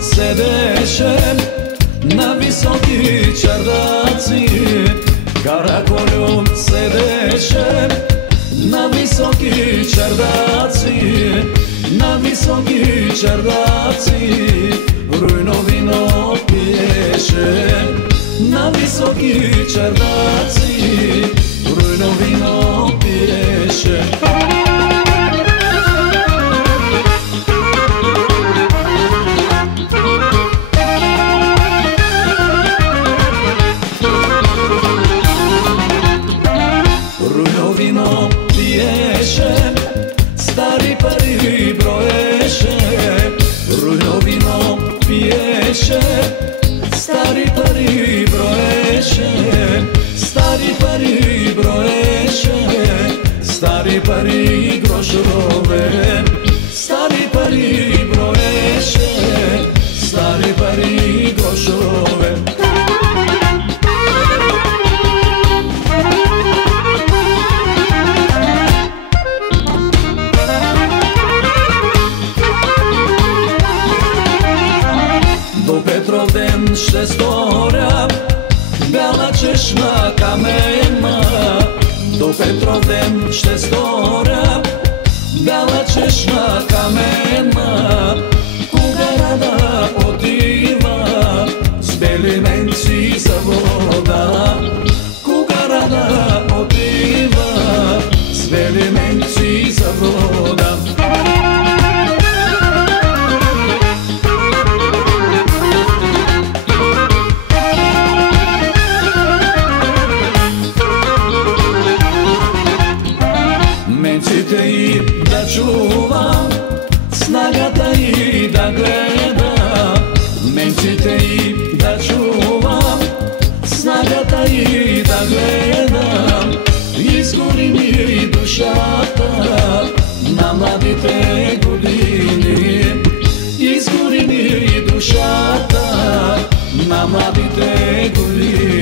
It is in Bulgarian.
седеше на високи чардаци, Караколјум седеше на високи чардаци, на високи чардаци, рујновино пиеше на високи чардаци, рујновино пиеше. Рујновино пиеше, стари пари броеше, рујновино пиеше, стари пари броеше, стари пари броеше, стари пари грошове, стари пари броеше, стари пари грошове. До Петровден ще сторя бела чешма камена, до Петровден ще сторя бела чешма камена, кога рада отива с бели менци за вода, кога рада отива с бели менци за вода. Менците и да чувам, снагата и да гледам, менците и да чувам, снагата и да гледам, изгори ми душата на младите години, изгори ми душата на младите години.